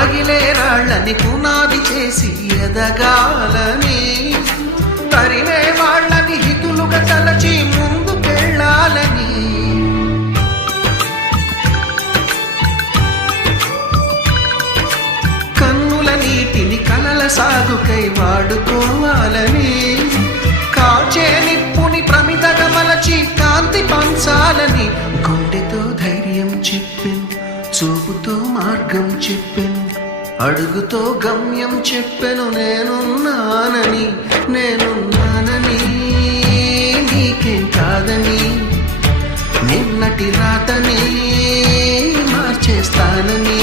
రగిలే రాళ్ళని పునాది చేసి ఎదగాలని, తరిమే వాళ్ళని హితులుగా తలచి ముందుకెళ్ళాలని, కన్నుల నీటిని కలల సాగుకై వాడుకోవాలని, కాచే నిప్పుని ప్రమిదగా మలచి కాంతి పంచాలని, గుండెతో ధైర్యం చెప్పెను, చూపుతో మార్గం చెప్పెను, అడుగుతో గమ్యం చెప్పెను, నేనున్నానని నీకేం కాదని, నిన్నటి రాతని మార్చేస్తానని.